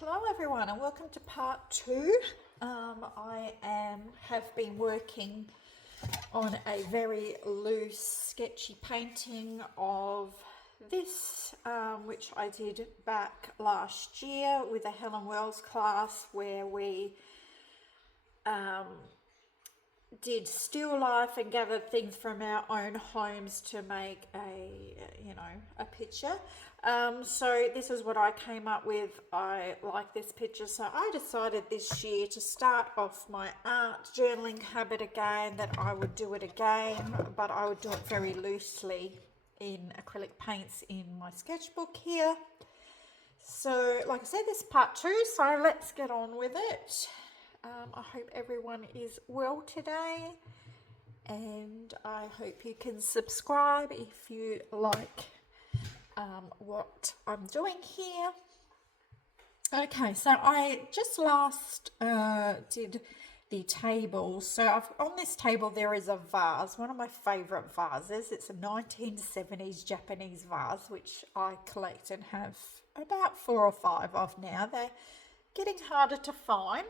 Hello everyone and welcome to part two. Have been working on a very loose sketchy painting of this, which I did back last year with a Helen Wells class where we did still life and gathered things from our own homes to make a picture. So this is what I came up with. I like this picture, so I decided this year to start off my art journaling habit again, that I would do it again, but I would do it very loosely in acrylic paints in my sketchbook here. So like I said, this is part two, so let's get on with it. I hope everyone is well today, and I hope you can subscribe if you like what I'm doing here. Okay, so I just last did the table. So on this table there is a vase, one of my favorite vases. It's a 1970s Japanese vase which I collect and have about 4 or 5 of now. They're getting harder to find.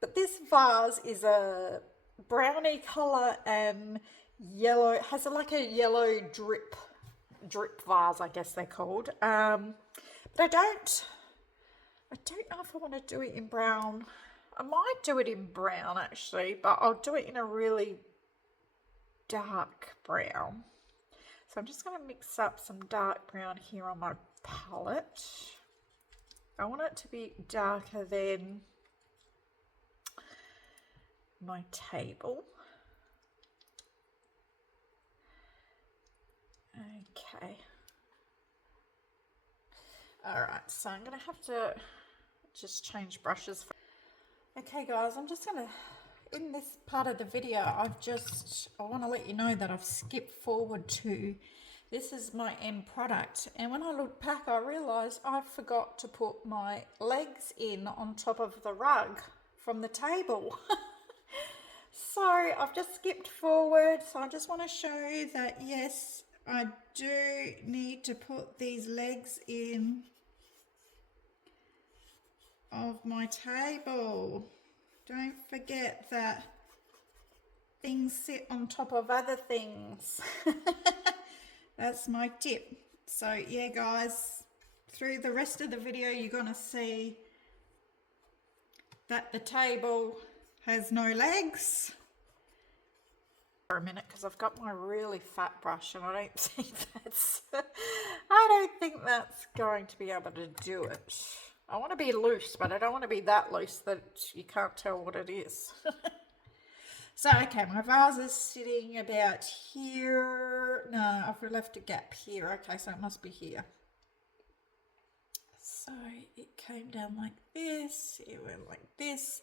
But this vase is a brownie color and yellow, has like a yellow drip vase, I guess they're called. But I don't know if I want to do it in brown. I might do it in brown actually, but I'll do it in a really dark brown. So I'm just going to mix up some dark brown here on my palette. I want it to be darker than my table. Okay. Alright, so I'm going to have to just change brushes. Okay guys, I'm just going to, in this part of the video, I want to let you know that I've skipped forward to, this is my end product, and when I looked back I realised I forgot to put my legs in on top of the rug from the table. So I've just skipped forward, so I just want to show you that yes, I do need to put these legs in of my table. Don't forget that things sit on top of other things. That's my tip. So yeah guys, through the rest of the video you're going to see that the table has no legs. For a minute, because I've got my really fat brush and I don't think that's going to be able to do it. I want to be loose, but I don't want to be that loose that you can't tell what it is. So, okay, my vase is sitting about here. No, I've left a gap here. Okay, so it must be here. So it came down like this, it went like this.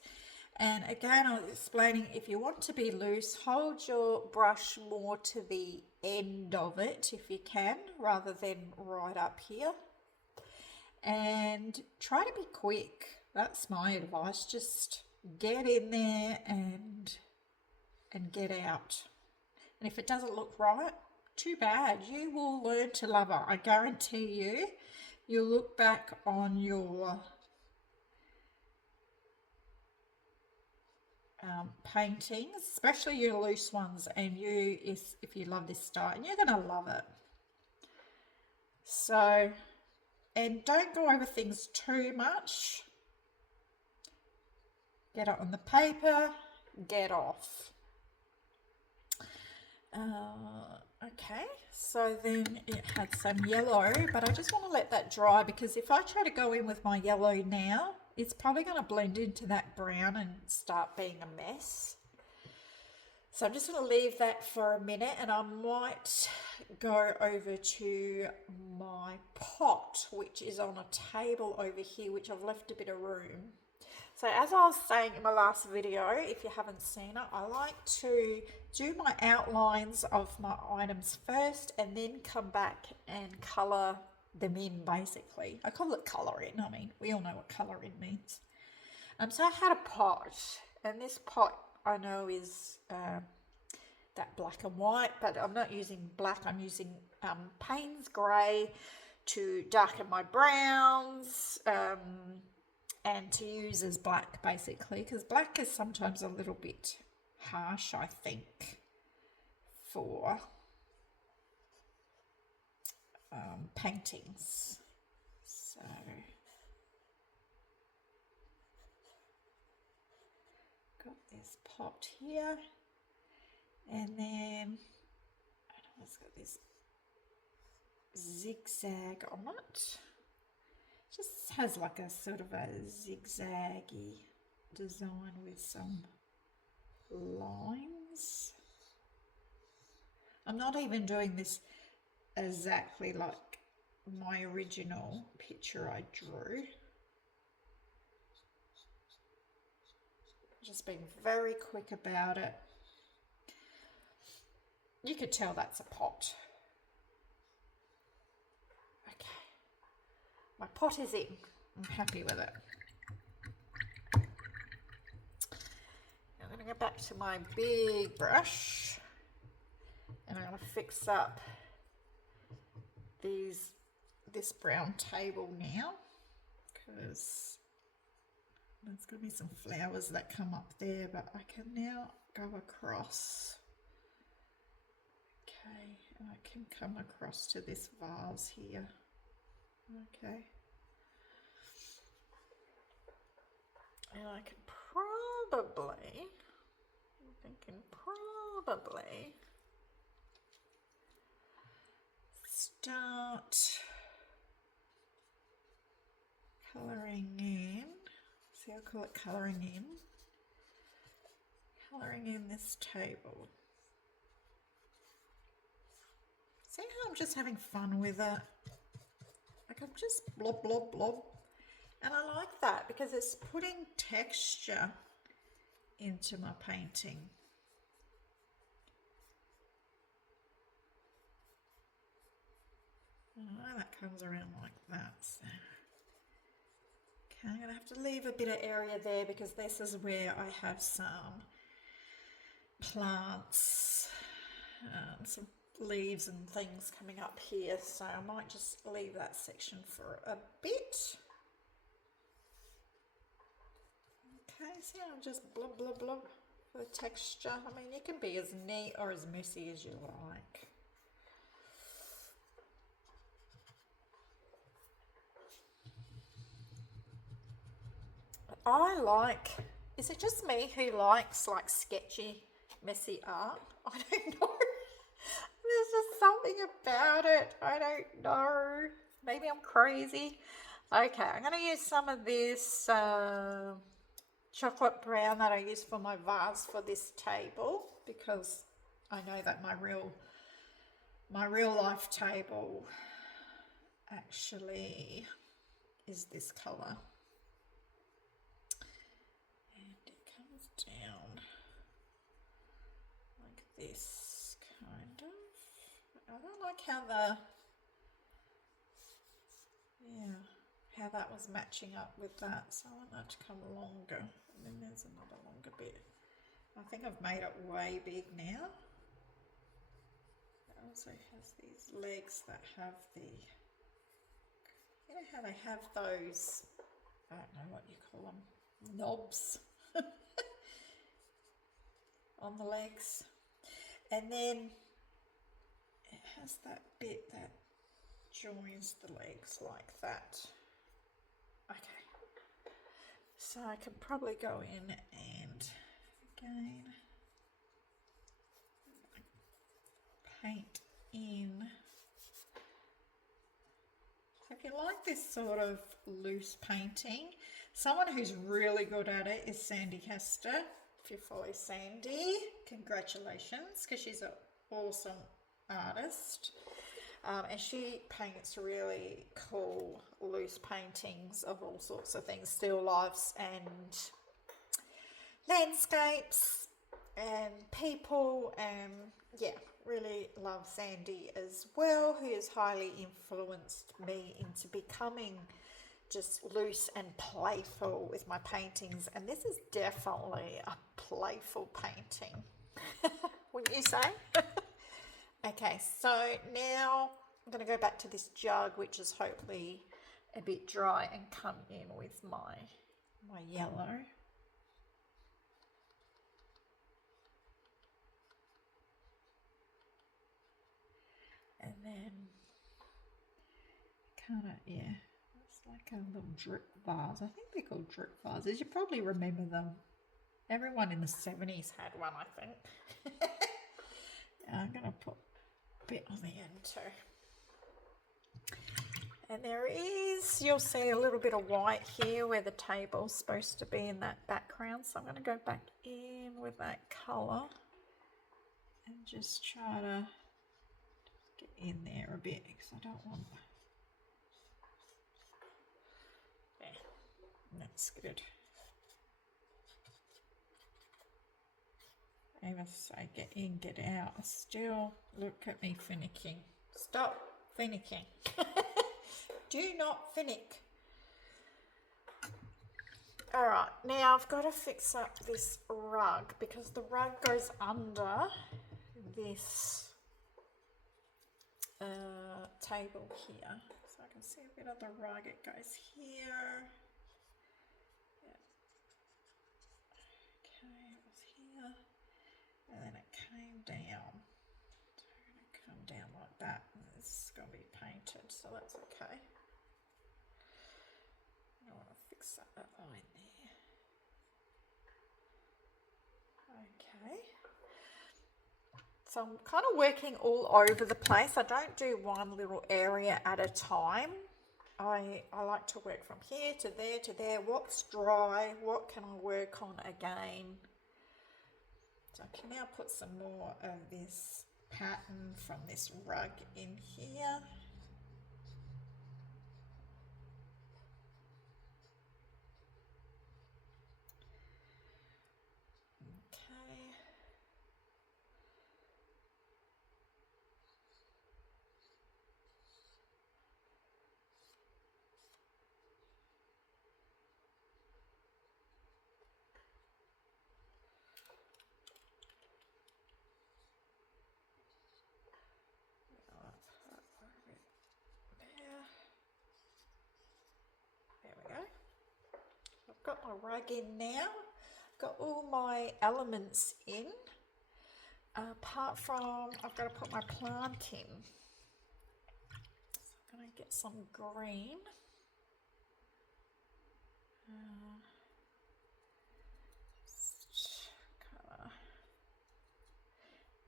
And again, I was explaining, if you want to be loose, hold your brush more to the end of it if you can, rather than right up here. And try to be quick. That's my advice. Just get in there and get out. And if it doesn't look right, too bad. You will learn to love it. I guarantee you. You'll look back on your paintings, especially your loose ones, and if you love this style, and you're going to love it. So, and don't go over things too much. Get it on the paper, get off. Okay, so then it had some yellow, but I just want to let that dry, because if I try to go in with my yellow now, it's probably going to blend into that brown and start being a mess. So I'm just going to leave that for a minute, and I might go over to my pot, which is on a table over here, which I've left a bit of room. So as I was saying in my last video, if you haven't seen it, I like to do my outlines of my items first and then come back and colour them in, basically. I call it colouring. I mean, we all know what colouring means. So I had a pot, and this pot I know is that black and white, but I'm not using black. I'm using Payne's grey to darken my browns, and to use as black basically, because black is sometimes a little bit harsh, I think, for paintings. So got this pot here, and then it's got this zigzag on it. Just has like a sort of a zigzaggy design with some lines. I'm not even doing this exactly like my original picture I drew. Just being very quick about it. You could tell that's a pot. Okay. My pot is in. I'm happy with it. I'm going to go back to my big brush and I'm going to fix up this brown table now, because there's going to be some flowers that come up there, but I can now go across. Okay, and I can come across to this vase here. Okay. And I can probably, I'm thinking probably start colouring in. See, I'll call it colouring in. Colouring in this table. See how I'm just having fun with it? Like I'm just blob, blob, blob. And I like that because it's putting texture into my painting. Oh, that comes around like that. So. Okay, I'm going to have to leave a bit of area there because this is where I have some plants, some leaves and things coming up here. So I might just leave that section for a bit. Okay, see how I'm just blob, blob, blob for the texture. I mean, you can be as neat or as messy as you like. I like, is it just me who likes like sketchy, messy art? I don't know. There's just something about it. I don't know. Maybe I'm crazy. Okay, I'm going to use some of this chocolate brown that I use for my vase for this table, because I know that my real life table actually is this colour. Down like this, kind of. I don't like how that was matching up with that, so I want that to come longer. And then there's another longer bit. I think I've made it way big now. It also has these legs that have the, you know how they have those, I don't know what you call them, knobs on the legs, and then it has that bit that joins the legs like that. Okay, so I can probably go in and again paint in. So if you like this sort of loose painting, someone who's really good at it is Sandy Hester. If you follow Sandy, congratulations, because she's an awesome artist, and she paints really cool loose paintings of all sorts of things, still lifes and landscapes and people, and yeah, really love Sandy as well, who has highly influenced me into becoming just loose and playful with my paintings, and this is definitely a playful painting. Wouldn't you say? Okay, so now I'm going to go back to this jug, which is hopefully a bit dry, and come in with my yellow. And then kind of, yeah, it's like a little drip vase. I think they're called drip vases. You probably remember them. Everyone in the 70s had one, I think. I'm going to put a bit on the end too. And there is, you'll see a little bit of white here where the table's supposed to be in that background. So I'm going to go back in with that colour and just try to get in there a bit because I don't want... There, that's good. I even say get in, get out. Still, look at me finicking. Stop finicking. Do not finick. All right, now I've got to fix up this rug because the rug goes under this table here. So I can see a bit of the rug. It goes here. Yeah. Okay, it was here. And then it came down. So I'm going to come down like that. And this is going to be painted, so that's okay. I want to fix up that line there. Okay. So I'm kind of working all over the place. I don't do one little area at a time. I like to work from here to there to there. What's dry? What can I work on again? So I can now put some more of this pattern from this rug in here. Okay. There we go. I've got my rug in now. Got all my elements in. Apart from, I've got to put my plant in. So I'm going to get some green.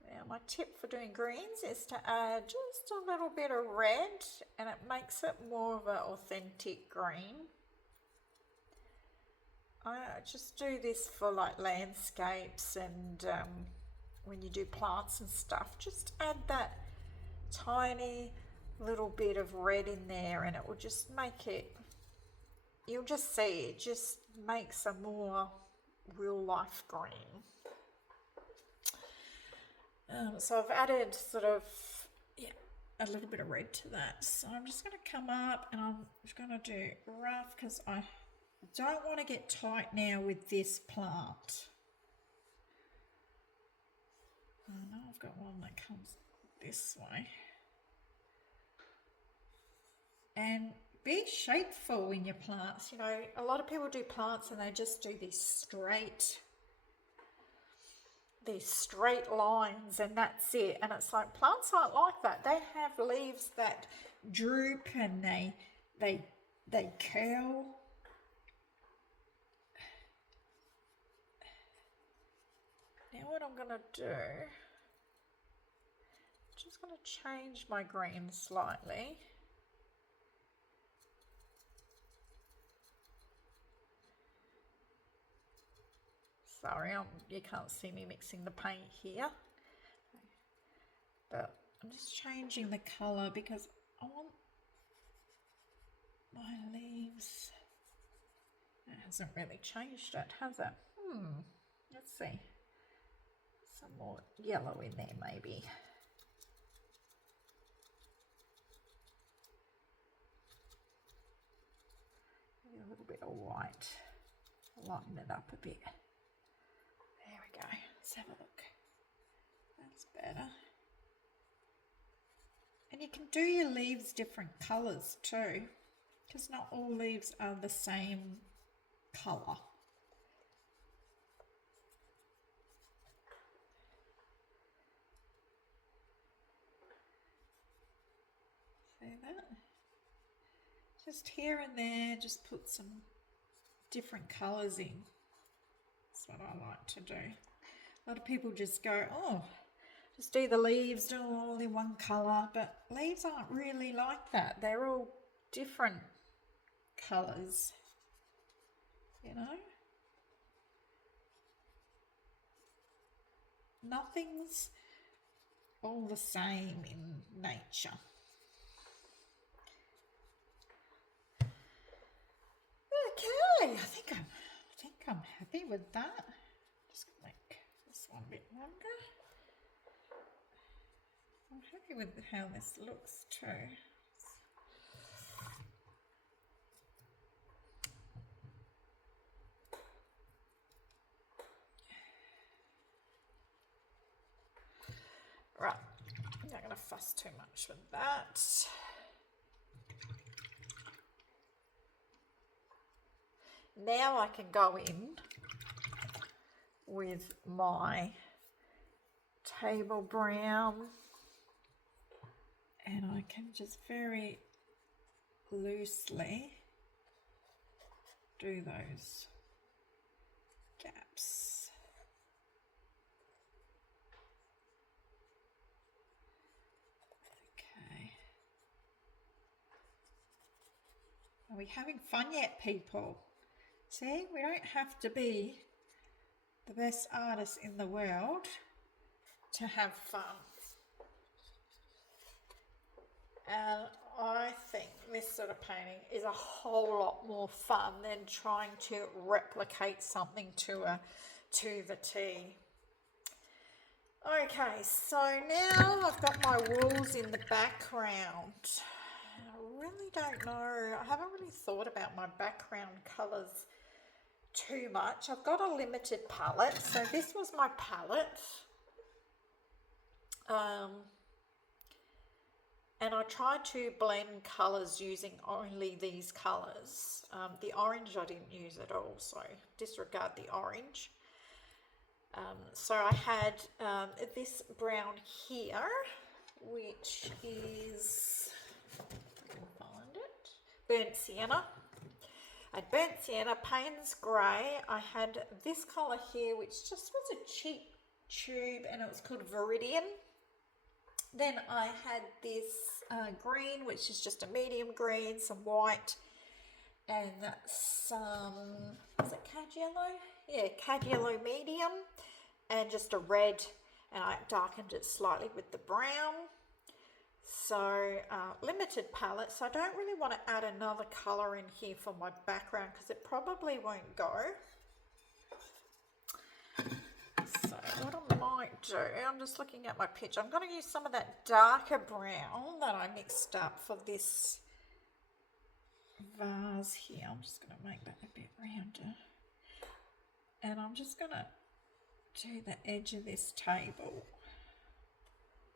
Now my tip for doing greens is to add just a little bit of red, and it makes it more of an authentic green. I just do this for like landscapes and when you do plants and stuff, just add that tiny little bit of red in there and it will just make it, you'll just see it just makes a more real life green. So I've added sort of, yeah, a little bit of red to that. So I'm just going to come up and I'm just going to do rough because I don't want to get tight now with this plant. I know I've got one that comes this way. And be shapeful in your plants. You know, a lot of people do plants and they just do these straight lines and that's it. And it's like plants aren't like that. They have leaves that droop and they curl. Now what I'm going to do, just going to change my green slightly. Sorry, you can't see me mixing the paint here. But I'm just changing the colour because I want my leaves. It hasn't really changed it, has it? Let's see. Some more yellow in there maybe. Maybe a little bit of white. Lighten it up a bit. There we go. Let's have a look. That's better. And you can do your leaves different colours too, because not all leaves are the same colour. See that? Just here and there, just put some different colours in. That's what I like to do. A lot of people just go, oh, just do the leaves, do all in one colour, but leaves aren't really like that. They're all different colours, you know. Nothing's all the same in nature. Okay, I think I'm happy with that. Just gonna make this one a bit longer. I'm happy with how this looks too. Right, I'm not going to fuss too much with that. Now I can go in with my table brown and I can just very loosely do those gaps. Okay. Are we having fun yet, people? See, we don't have to be the best artist in the world to have fun. And I think this sort of painting is a whole lot more fun than trying to replicate something to the T. Okay, so now I've got my walls in the background. I really don't know. I haven't really thought about my background colours too much. I've got a limited palette, so this was my palette. And I tried to blend colours using only these colours. The orange I didn't use at all, so disregard the orange. So I had this brown here, which is, if I can find it, burnt sienna. I had burnt sienna, Payne's grey. I had this colour here, which just was a cheap tube, and it was called Viridian. Then I had this green, which is just a medium green, some white, and some, is it cad yellow? Yeah, cad yellow medium, and just a red, and I darkened it slightly with the brown. So limited palette, so I don't really want to add another colour in here for my background because it probably won't go. So what I might do, I'm just looking at my picture, I'm going to use some of that darker brown that I mixed up for this vase here. I'm just going to make that a bit rounder. And I'm just going to do the edge of this table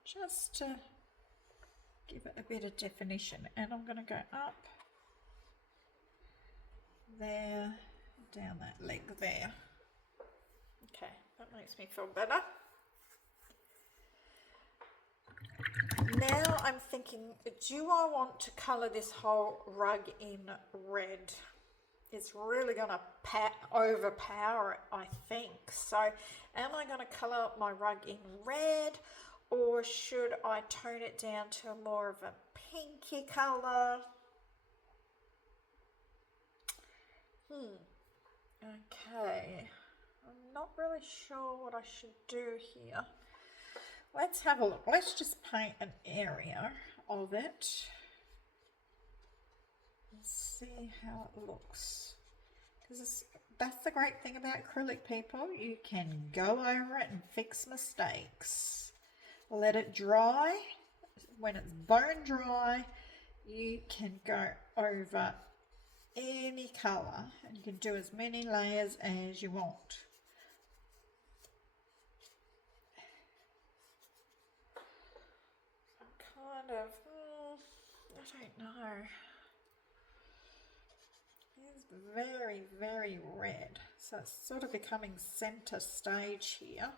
just to give it a bit of definition. And I'm going to go up there, down that leg there. Okay, that makes me feel better. Now I'm thinking, do I want to colour this whole rug in red? It's really going to overpower it, I think. So am I going to colour my rug in red, or should I tone it down to more of a pinky colour? Okay. I'm not really sure what I should do here. Let's have a look. Let's just paint an area of it and see how it looks. Because that's the great thing about acrylic, people. You can go over it and fix mistakes. Let it dry. When it's bone dry, you can go over any colour and you can do as many layers as you want. I'm kind of don't know. It's very, very red. So it's sort of becoming center stage here.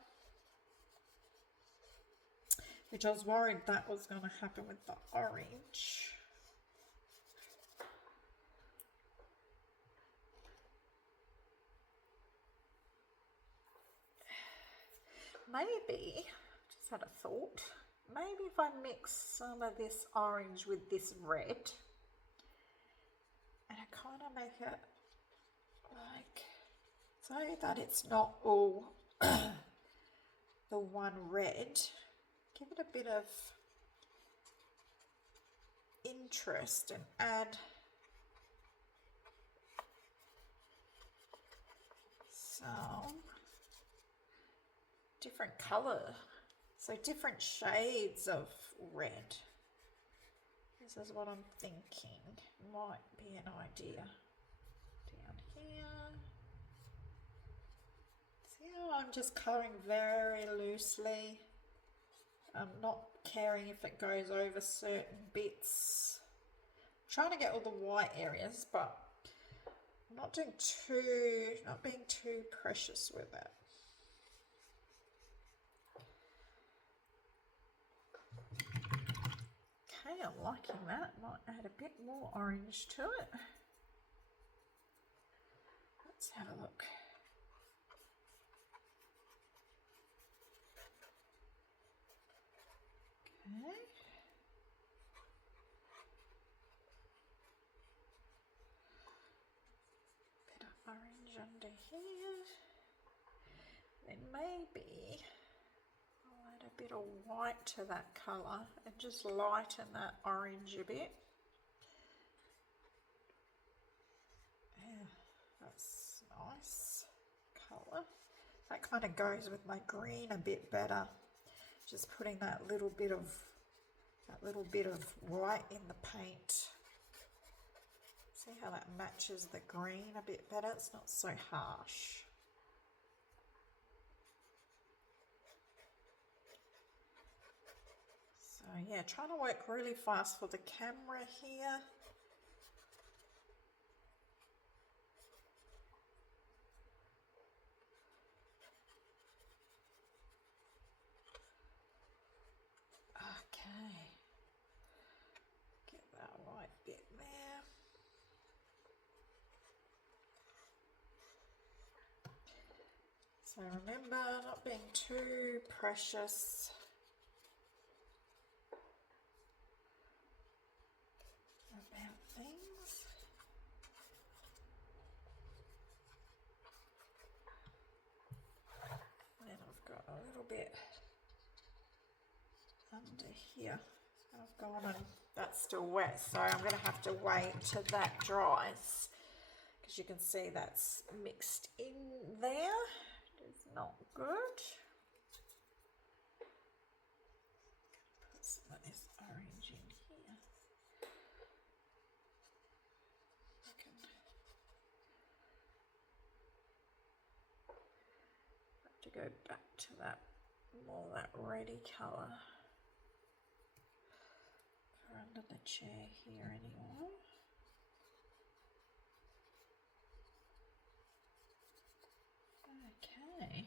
Which I was worried that was going to happen with the orange. Maybe, just had a thought, maybe if I mix some of this orange with this red and I kind of make it like, so that it's not all the one red, give it a bit of interest and add some different colour, so different shades of red. This is what I'm thinking might be an idea. Down here. See how I'm just colouring very loosely. I'm not caring if it goes over certain bits. I'm trying to get all the white areas, but I'm not being too precious with it. Okay, I'm liking that. Might add a bit more orange to it. Let's have a look. Okay. Bit of orange under here. Then maybe I'll add a bit of white to that colour and just lighten that orange a bit. Yeah, that's nice colour. That kind of goes with my green a bit better. Just putting that little bit of white in the paint. See how that matches the green a bit better? It's not so harsh. So yeah, trying to work really fast for the camera here. Okay, get that white bit there. So remember, not being too precious. About things. Then I've got a little bit under here. I've gone and that's still wet, so I'm going to have to wait till that dries because you can see that's mixed in there. It's not good. Put some of this orange in here. I can have to go back to that more that reddy colour. Under the chair here anyway. Okay.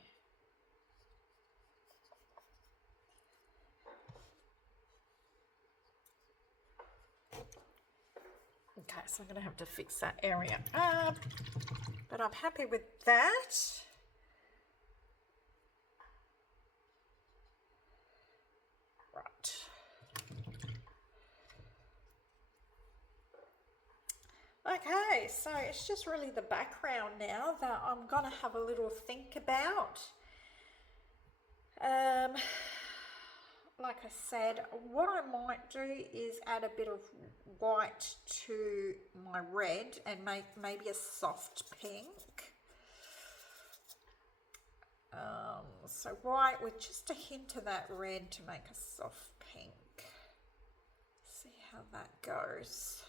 Okay, so I'm going to have to fix that area up, but I'm happy with that. Right. Okay, so it's just really the background now that I'm going to have a little think about. Like I said, what I might do is add a bit of white to my red and make maybe a soft pink. So white with just a hint of that red to make a soft pink. See how that goes.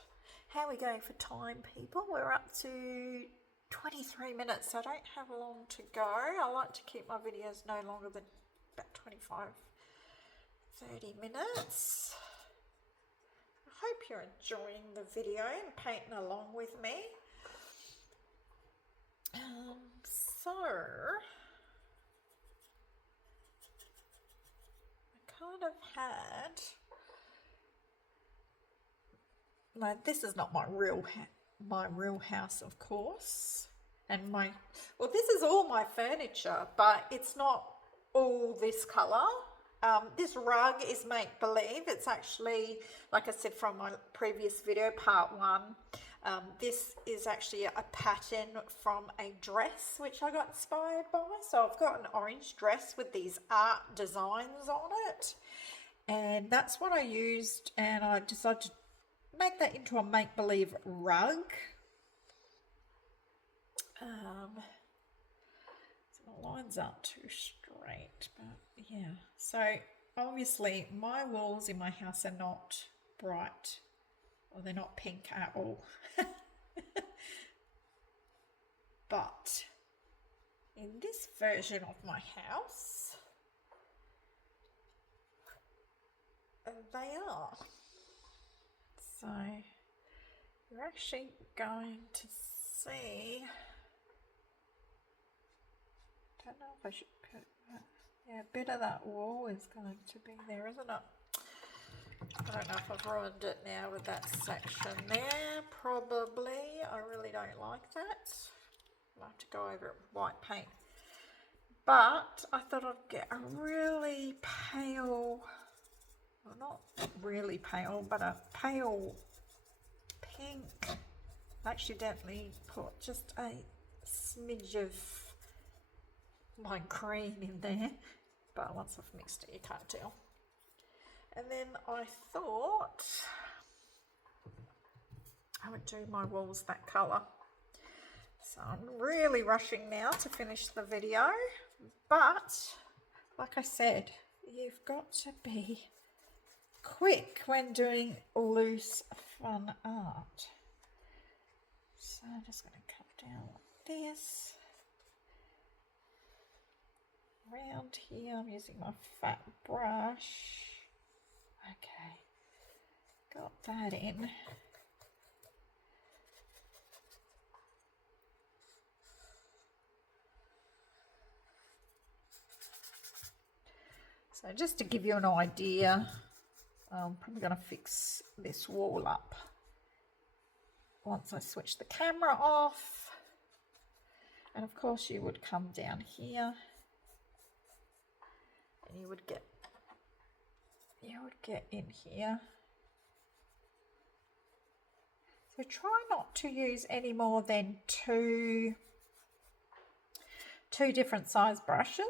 How are we going for time, people? We're up to 23 minutes, so I don't have long to go. I like to keep my videos no longer than about 25, 30 minutes. I hope you're enjoying the video and painting along with me. So I kind of had, no, this is not my real house, of course, and well, this is all my furniture, but it's not all this color. This rug is make believe. It's actually, like I said from my previous video, part 1. This is actually a pattern from a dress which I got inspired by. So I've got an orange dress with these art designs on it, and that's what I used, and I decided to make that into a make-believe rug. So the lines aren't too straight, but yeah. So obviously my walls in my house are not bright, or they're not pink at all. But in this version of my house, they are. So you're actually going to see, don't know if I should put that. Yeah, a bit of that wall is going to be there, isn't it? I don't know if I've ruined it now with that section there. Probably. I really don't like that. I'll have to go over it with white paint. But I thought I'd get a really pale, well, not really pale, but a pale pink. I accidentally put just a smidge of my green in there, but once I've mixed it, you can't tell. And then I thought I would do my walls that colour. So I'm really rushing now to finish the video, but like I said, you've got to be quick when doing loose, fun art. So I'm just going to come down like this. Around here, I'm using my fat brush. Okay, got that in. So just to give you an idea, I'm probably going to fix this wall up once I switch the camera off. And of course you would come down here and you would get in here. So try not to use any more than two different size brushes.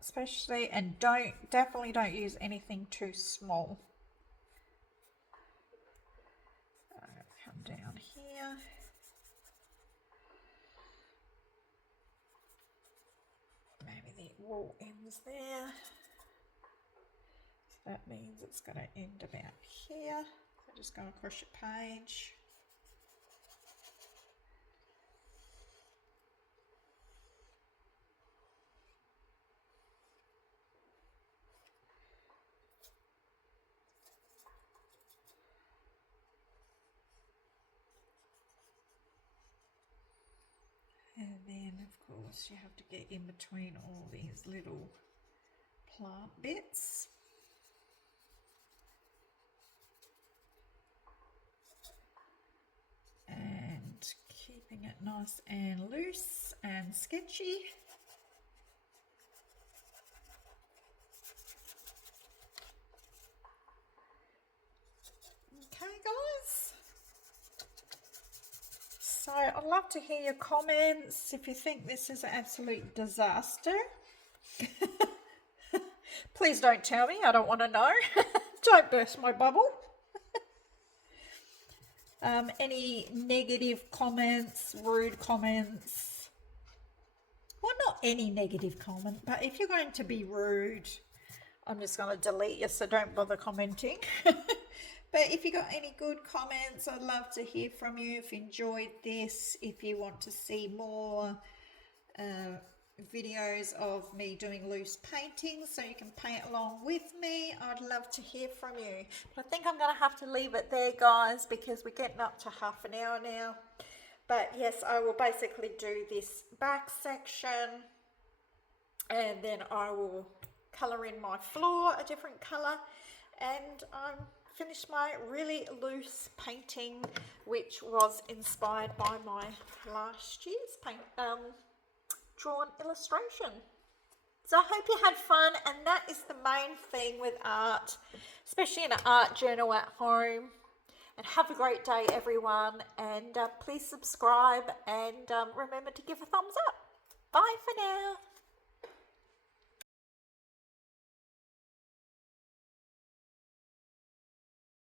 Especially, and definitely don't use anything too small. Come down here. Maybe the wall ends there. So that means it's going to end about here. So just go across your page. And then, of course, you have to get in between all these little plant bits. And keeping it nice and loose and sketchy. Okay, guys. So I'd love to hear your comments if you think this is an absolute disaster. Please don't tell me, I don't want to know. Don't burst my bubble. Any negative comments, rude comments, well, not any negative comment, but if you're going to be rude, I'm just going to delete you, so don't bother commenting. But if you got any good comments, I'd love to hear from you. If you enjoyed this, if you want to see more videos of me doing loose paintings, so you can paint along with me. I'd love to hear from you. But I think I'm going to have to leave it there, guys, because we're getting up to half an hour now. But yes, I will basically do this back section, and then I will colour in my floor a different colour, and finish my really loose painting, which was inspired by my last year's drawn illustration. So I hope you had fun, and that is the main thing with art, especially in an art journal at home. And have a great day, everyone, and please subscribe, and remember to give a thumbs up. Bye for now.